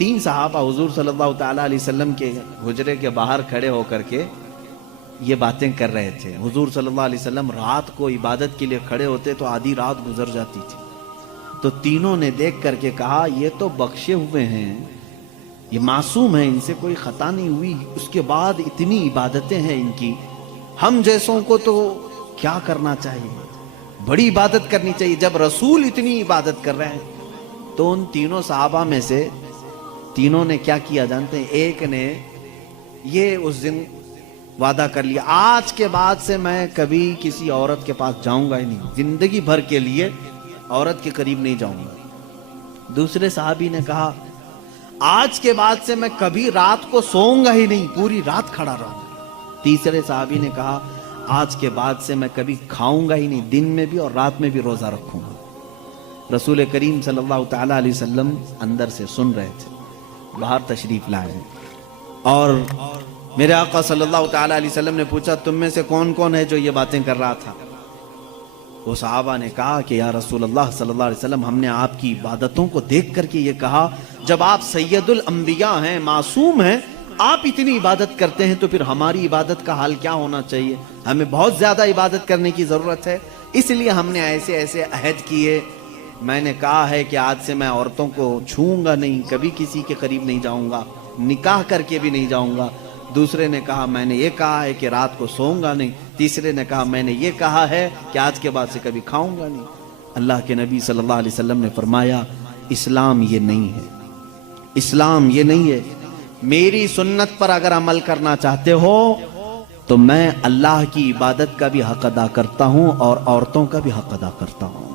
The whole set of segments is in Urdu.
3 صحابہ حضور صلی اللہ تعالیٰ علیہ وسلم کے حجرے کے باہر کھڑے ہو کر کے یہ باتیں کر رہے تھے. حضور صلی اللہ علیہ وسلم رات کو عبادت کے لیے کھڑے ہوتے تو آدھی رات گزر جاتی تھی. تو تینوں نے دیکھ کر کے کہا یہ تو بخشے ہوئے ہیں, یہ معصوم ہیں, ان سے کوئی خطا نہیں ہوئی, اس کے بعد اتنی عبادتیں ہیں ان کی, ہم جیسوں کو تو کیا کرنا چاہیے, بڑی عبادت کرنی چاہیے. جب رسول اتنی عبادت کر رہے ہیں تو ان تینوں صحابہ میں سے تینوں نے کیا کیا جانتے ہیں؟ ایک نے یہ اس دن وعدہ کر لیا, آج کے بعد سے میں کبھی کسی عورت کے پاس جاؤں گا ہی نہیں, زندگی بھر کے لیے عورت کے قریب نہیں جاؤں گا. دوسرے صحابی نے کہا آج کے بعد سے میں کبھی رات کو سوؤں گا ہی نہیں, پوری رات کھڑا رہوں گا. تیسرے صحابی نے کہا آج کے بعد سے میں کبھی کھاؤں گا ہی نہیں, دن میں بھی اور رات میں بھی روزہ رکھوں گا. رسول کریم صلی اللہ تعالیٰ علیہ وسلم اندر سے سن رہے تھے, باہر تشریف لائے, اور میرے آقا صلی اللہ تعالیٰ علیہ وسلم نے پوچھا تم میں سے کون کون ہے جو یہ باتیں کر رہا تھا؟ وہ صحابہ نے کہا کہ یا رسول اللہ صلی اللہ علیہ وسلم, ہم نے آپ کی عبادتوں کو دیکھ کر کے یہ کہا, جب آپ سید الانبیاء ہیں, معصوم ہیں, آپ اتنی عبادت کرتے ہیں تو پھر ہماری عبادت کا حال کیا ہونا چاہیے؟ ہمیں بہت زیادہ عبادت کرنے کی ضرورت ہے, اس لیے ہم نے ایسے ایسے عہد کیے. میں نے کہا ہے کہ آج سے میں عورتوں کو چھوؤں گا نہیں, کبھی کسی کے قریب نہیں جاؤں گا, نکاح کر کے بھی نہیں جاؤں گا. دوسرے نے کہا میں نے یہ کہا ہے کہ رات کو سوؤں گا نہیں. تیسرے نے کہا میں نے یہ کہا ہے کہ آج کے بعد سے کبھی کھاؤں گا نہیں. اللہ کے نبی صلی اللہ علیہ وسلم نے فرمایا اسلام یہ نہیں ہے, اسلام یہ نہیں ہے. میری سنت پر اگر عمل کرنا چاہتے ہو تو میں اللہ کی عبادت کا بھی حق ادا کرتا ہوں اور عورتوں کا بھی حق ادا کرتا ہوں.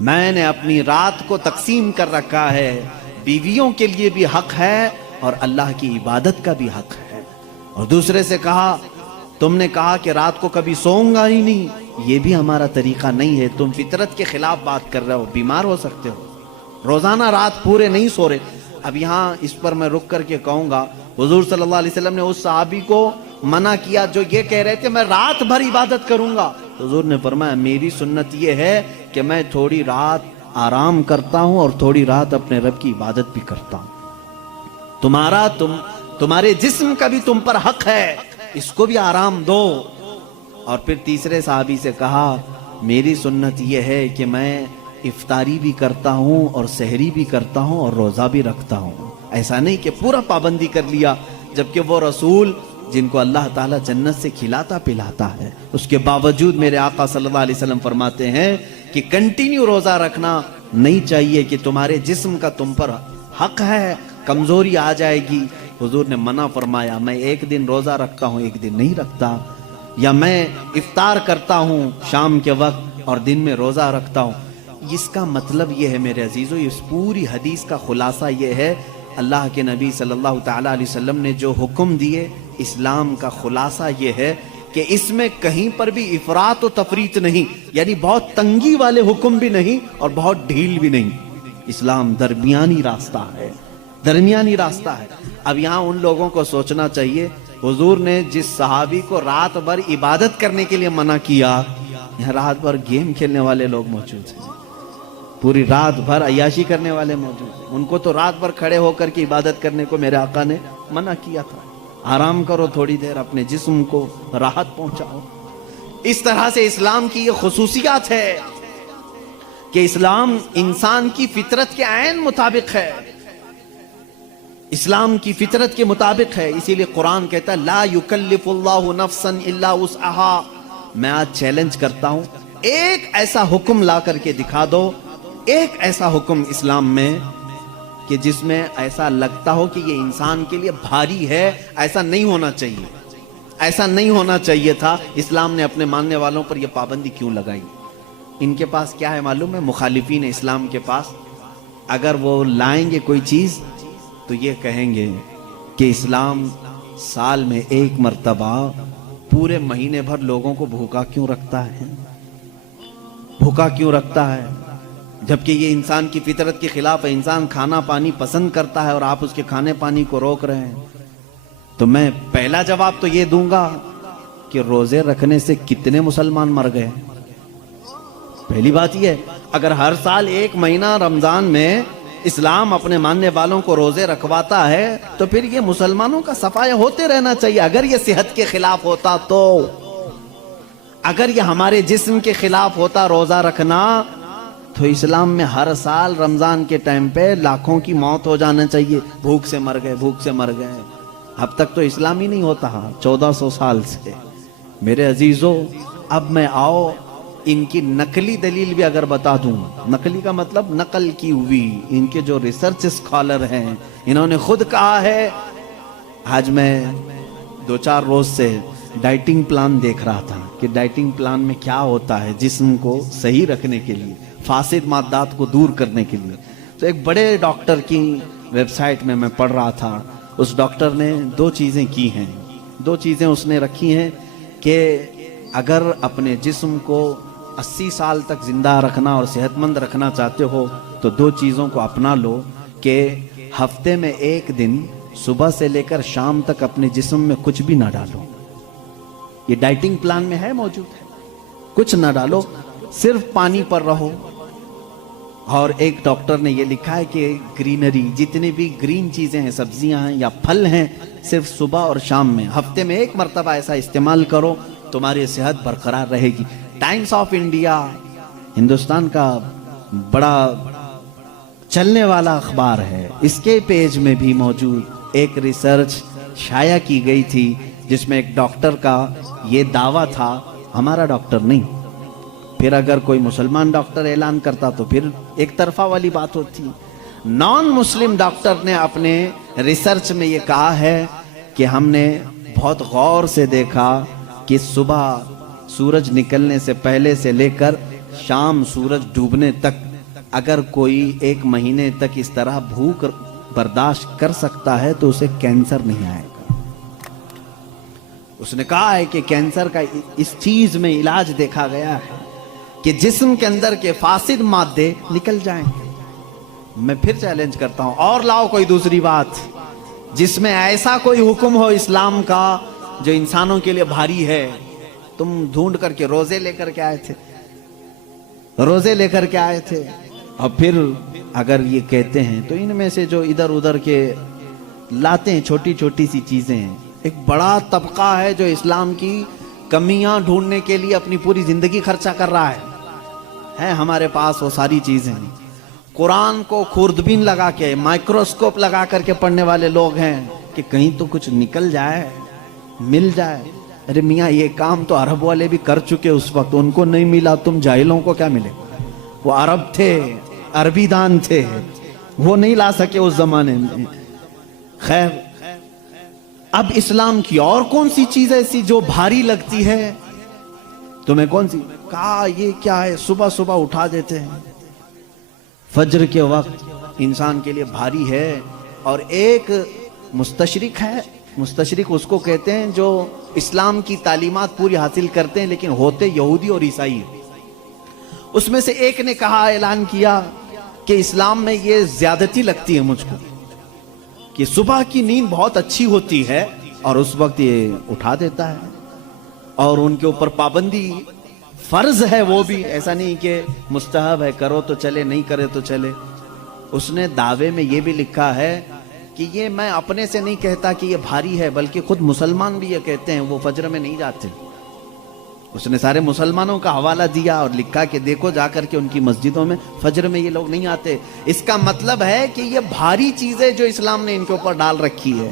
میں نے اپنی رات کو تقسیم کر رکھا ہے, بیویوں کے لیے بھی حق ہے اور اللہ کی عبادت کا بھی حق ہے. اور دوسرے سے کہا تم نے کہا کہ رات کو کبھی سوؤں گا ہی نہیں, یہ بھی ہمارا طریقہ نہیں ہے, تم فطرت کے خلاف بات کر رہے ہو, بیمار ہو سکتے ہو, روزانہ رات پورے نہیں سو رہے. اب یہاں اس پر میں رک کر کے کہوں گا, حضور صلی اللہ علیہ وسلم نے اس صحابی کو منع کیا جو یہ کہہ رہے تھے میں رات بھر عبادت کروں گا. حضور نے فرمایا میری سنت یہ ہے کہ میں تھوڑی رات آرام کرتا ہوں اور تھوڑی رات اپنے رب کی عبادت بھی کرتا ہوں. تمہارے جسم کا بھی تم پر حق ہے, اس کو بھی آرام دو. اور پھر تیسرے صحابی سے کہا میری سنت یہ ہے کہ میں افطاری بھی کرتا ہوں اور سحری بھی کرتا ہوں اور روزہ بھی رکھتا ہوں. ایسا نہیں کہ پورا پابندی کر لیا, جبکہ وہ رسول جن کو اللہ تعالیٰ جنت سے کھلاتا پلاتا ہے, اس کے باوجود میرے آقا صلی اللہ علیہ وسلم فرماتے ہیں کہ کنٹینیو روزہ رکھنا نہیں چاہیے, کہ تمہارے جسم کا تم پر حق ہے, کمزوری آ جائے گی. حضور نے منع فرمایا میں ایک دن روزہ رکھتا ہوں ایک دن نہیں رکھتا, یا میں افطار کرتا ہوں شام کے وقت اور دن میں روزہ رکھتا ہوں. اس کا مطلب یہ ہے میرے عزیزو, اس پوری حدیث کا خلاصہ یہ ہے, اللہ کے نبی صلی اللہ تعالیٰ علیہ وسلم نے جو حکم دیے, اسلام کا خلاصہ یہ ہے کہ اس میں کہیں پر بھی افراط و تفریط نہیں, یعنی بہت تنگی والے حکم بھی نہیں اور بہت ڈھیل بھی نہیں. اسلام درمیانی راستہ ہے, درمیانی راستہ ہے. اب یہاں ان لوگوں کو سوچنا چاہیے, حضور نے جس صحابی کو رات بھر عبادت کرنے کے لیے منع کیا, یہاں رات بھر گیم کھیلنے والے لوگ موجود ہیں, پوری رات بھر عیاشی کرنے والے موجود ہیں. ان کو تو رات بھر کھڑے ہو کر کے عبادت کرنے کو میرے آقا نے منع کیا تھا. آرام کرو تھوڑی دیر, اپنے جسم کو راحت پہنچاؤ. اس طرح سے اسلام کی یہ خصوصیات ہے کہ اسلام انسان کی فطرت کے عین مطابق ہے, اسلام کی فطرت کے مطابق ہے. اسی لیے قرآن کہتا ہے لا یکلف اللہ نفسا الا وسعها. میں آج چیلنج کرتا ہوں, ایک ایسا حکم لا کر کے دکھا دو, ایک ایسا حکم اسلام میں کہ جس میں ایسا لگتا ہو کہ یہ انسان کے لیے بھاری ہے. ایسا نہیں ہونا چاہیے, ایسا نہیں ہونا چاہیے تھا. اسلام نے اپنے ماننے والوں پر یہ پابندی کیوں لگائی؟ ان کے پاس کیا ہے معلوم ہے؟ مخالفین اسلام کے پاس اگر وہ لائیں گے کوئی چیز تو یہ کہیں گے کہ اسلام سال میں ایک مرتبہ پورے مہینے بھر لوگوں کو بھوکا کیوں رکھتا ہے, بھوکا کیوں رکھتا ہے, جبکہ یہ انسان کی فطرت کے خلاف ہے. انسان کھانا پانی پسند کرتا ہے اور آپ اس کے کھانے پانی کو روک رہے ہیں. تو میں پہلا جواب تو یہ دوں گا کہ روزے رکھنے سے کتنے مسلمان مر گئے. پہلی بات یہ ہے, اگر ہر سال ایک مہینہ رمضان میں اسلام اپنے ماننے والوں کو روزے رکھواتا ہے تو پھر یہ مسلمانوں کا صفایا ہوتے رہنا چاہیے. اگر یہ صحت کے خلاف ہوتا تو، اگر یہ ہمارے جسم کے خلاف ہوتا روزہ رکھنا، تو اسلام میں ہر سال رمضان کے ٹائم پہ لاکھوں کی موت ہو جانا چاہیے. بھوک سے مر گئے، بھوک سے مر گئے. اب تک تو اسلام ہی نہیں ہوتا 1400 سال سے. میرے عزیزو، اب میں آؤ ان کی نقلی دلیل بھی اگر بتا دوں. نقلی کا مطلب نقل کی ہوئی. ان کے جو ریسرچ اسکالر ہیں انہوں نے خود کہا ہے. آج میں 2-4 روز سے ڈائٹنگ پلان دیکھ رہا تھا کہ ڈائٹنگ پلان میں کیا ہوتا ہے جسم کو صحیح رکھنے کے لیے، فاسد مادات کو دور کرنے کے لیے. تو ایک بڑے ڈاکٹر کی ویب سائٹ میں پڑھ رہا تھا. اس ڈاکٹر نے 2 چیزیں کی ہیں. 2 چیزیں اس نے رکھی ہیں کہ اگر اپنے جسم کو 80 سال تک زندہ رکھنا اور صحت مند رکھنا چاہتے ہو تو 2 چیزوں کو اپنا لو کہ ہفتے میں 1 دن صبح سے لے کر شام تک اپنے جسم میں کچھ بھی نہ ڈالو. یہ ڈائٹنگ پلان میں ہے، موجود ہے. کچھ نہ ڈالو، صرف پانی پر رہو. اور ایک ڈاکٹر نے یہ لکھا ہے کہ گرینری، جتنی بھی گرین چیزیں ہیں، سبزیاں ہیں یا پھل ہیں، صرف صبح اور شام میں ہفتے میں 1 مرتبہ ایسا استعمال کرو، تمہاری صحت برقرار رہے گی. ٹائمز آف انڈیا ہندوستان کا بڑا چلنے والا اخبار ہے. اس کے پیج میں بھی موجود ایک ریسرچ شائع کی گئی تھی جس میں ایک ڈاکٹر کا یہ دعویٰ تھا، ہمارا ڈاکٹر نہیں. پھر اگر کوئی مسلمان ڈاکٹر اعلان کرتا تو پھر ایک طرفہ والی بات ہوتی. نان مسلم ڈاکٹر نے اپنے ریسرچ میں یہ کہا ہے کہ ہم نے بہت غور سے دیکھا کہ صبح سورج نکلنے سے پہلے سے لے کر شام سورج ڈوبنے تک اگر کوئی 1 مہینے تک اس طرح بھوک برداشت کر سکتا ہے تو اسے کینسر نہیں آئے گا. اس نے کہا ہے کہ کینسر کا اس چیز میں علاج دیکھا گیا ہے کہ جسم کے اندر کے فاسد مادے نکل جائیں. میں پھر چیلنج کرتا ہوں، اور لاؤ کوئی دوسری بات جس میں ایسا کوئی حکم ہو اسلام کا جو انسانوں کے لیے بھاری ہے. تم ڈھونڈ کر کے روزے لے کر کے آئے تھے، روزے لے کر کے آئے تھے. اور پھر اگر یہ کہتے ہیں تو ان میں سے جو ادھر ادھر کے لاتے ہیں چھوٹی چھوٹی سی چیزیں ہیں، ایک بڑا طبقہ ہے جو اسلام کی کمیاں ڈھونڈنے کے لیے اپنی پوری زندگی خرچہ کر رہا ہے. ہمارے پاس وہ ساری چیزیں ہیں. قرآن کو خوردبین لگا کے، مائکروسکوپ لگا کر کے پڑھنے والے لوگ ہیں کہ کہیں تو کچھ نکل جائے، مل جائے. ارے میاں، یہ کام تو عرب والے بھی کر چکے اس وقت، ان کو نہیں ملا، تم جاہلوں کو کیا ملے؟ وہ عرب تھے، عربی دان تھے، وہ نہیں لا سکے اس زمانے میں. خیر، اب اسلام کی اور کون سی چیز ایسی جو بھاری لگتی ہے تمہیں؟ کون سی؟ کہا یہ کیا ہے، صبح صبح اٹھا دیتے ہیں، فجر کے وقت انسان کے لیے بھاری ہے. اور ایک مستشرق ہے، مستشرق اس کو کہتے ہیں جو اسلام کی تعلیمات پوری حاصل کرتے ہیں لیکن ہوتے یہودی اور عیسائی. اس میں سے ایک نے کہا، اعلان کیا کہ اسلام میں یہ زیادتی لگتی ہے مجھ کو کہ صبح کی نیند بہت اچھی ہوتی ہے اور اس وقت یہ اٹھا دیتا ہے، اور ان کے اوپر پابندی فرض ہے. وہ بھی ایسا نہیں کہ مستحب ہے، کرو تو چلے، نہیں کرے تو چلے. اس نے دعوے میں یہ بھی لکھا ہے کہ یہ میں اپنے سے نہیں کہتا کہ یہ بھاری ہے، بلکہ خود مسلمان بھی یہ کہتے ہیں، وہ فجر میں نہیں جاتے. اس نے سارے مسلمانوں کا حوالہ دیا اور لکھا کہ دیکھو جا کر کے ان کی مسجدوں میں فجر میں یہ لوگ نہیں آتے. اس کا مطلب ہے کہ یہ بھاری چیز ہے جو اسلام نے ان کے اوپر ڈال رکھی ہے.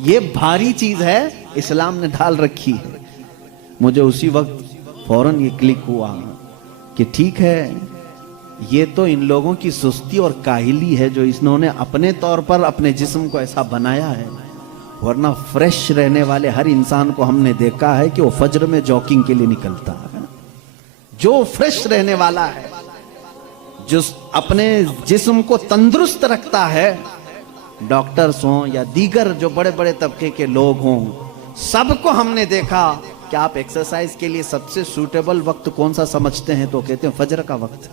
یہ بھاری چیز ہے، اسلام نے ڈال رکھی ہے. مجھے اسی وقت فوراً یہ کلک ہوا کہ ٹھیک ہے، یہ تو ان لوگوں کی سستی اور کاہلی ہے جو انہوں نے اپنے طور پر اپنے جسم کو ایسا بنایا ہے. ورنہ فریش رہنے والے ہر انسان کو ہم نے دیکھا ہے کہ وہ فجر میں جاگنگ کے لیے نکلتا ہے. جو فریش رہنے والا ہے، جو اپنے جسم کو تندرست رکھتا ہے، ڈاکٹرز ہوں یا دیگر جو بڑے بڑے طبقے کے لوگ ہوں، سب کو ہم نے دیکھا کہ آپ ایکسرسائز کے لیے سب سے سوٹیبل وقت کون سا سمجھتے ہیں؟ تو کہتے ہیں فجر کا وقت.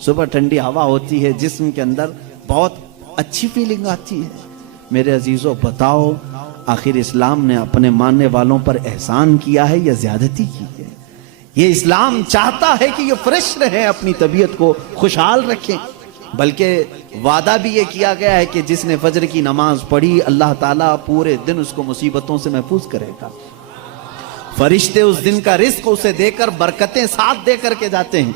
صبح ٹھنڈی ہوا ہوتی ہے، جسم کے اندر بہت اچھی فیلنگ آتی ہے. میرے عزیزو، بتاؤ آخر اسلام نے اپنے ماننے والوں پر احسان کیا ہے یا زیادتی کی ہے؟ یہ اسلام چاہتا ہے کہ یہ فریش رہیں، اپنی طبیعت کو خوشحال رکھیں. بلکہ وعدہ بھی یہ کیا گیا ہے کہ جس نے فجر کی نماز پڑھی اللہ تعالیٰ پورے دن اس کو مصیبتوں سے محفوظ کرے گا. فرشتے اس دن کا رزق اسے دے کر برکتیں ساتھ دے کر کے جاتے ہیں.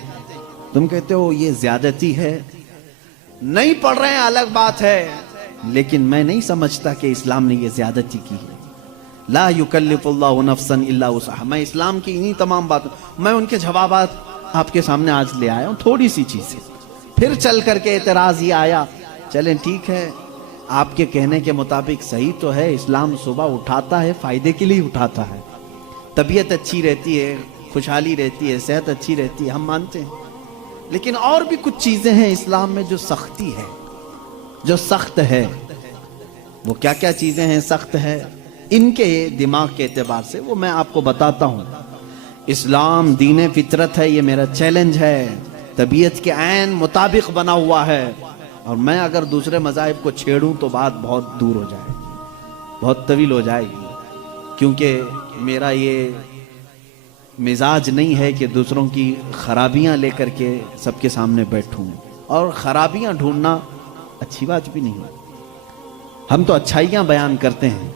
تم کہتے ہو یہ زیادتی ہے، نہیں پڑھ رہے ہیں الگ بات ہے، لیکن میں نہیں سمجھتا کہ اسلام نے یہ زیادتی کی ہے. لا یکلف اللہ نفسا الا وسعها. میں اسلام کی انہی تمام باتوں، میں ان کے جوابات آپ کے سامنے آج لے آیا ہوں، تھوڑی سی چیزیں. پھر چل کر کے اعتراض یہ آیا، چلیں ٹھیک ہے آپ کے کہنے کے مطابق صحیح تو ہے، اسلام صبح اٹھاتا ہے فائدے کے لیے اٹھاتا ہے، طبیعت اچھی رہتی ہے، خوشحالی رہتی ہے، صحت اچھی رہتی ہے، ہم مانتے ہیں. لیکن اور بھی کچھ چیزیں ہیں اسلام میں جو سختی ہے، جو سخت ہے. وہ کیا کیا چیزیں ہیں سخت ہے ان کے دماغ کے اعتبار سے، وہ میں آپ کو بتاتا ہوں. اسلام دین فطرت ہے، یہ میرا چیلنج ہے، طبیعت کے عین مطابق بنا ہوا ہے، اور میں اگر دوسرے مذاہب کو چھیڑوں تو بات بہت دور ہو جائے گی، بہت طویل ہو جائے گی. کیونکہ میرا یہ مزاج نہیں ہے کہ دوسروں کی خرابیاں لے کر کے سب کے سامنے بیٹھوں، اور خرابیاں ڈھونڈنا اچھی بات بھی نہیں ہے. ہم تو اچھائیاں بیان کرتے ہیں.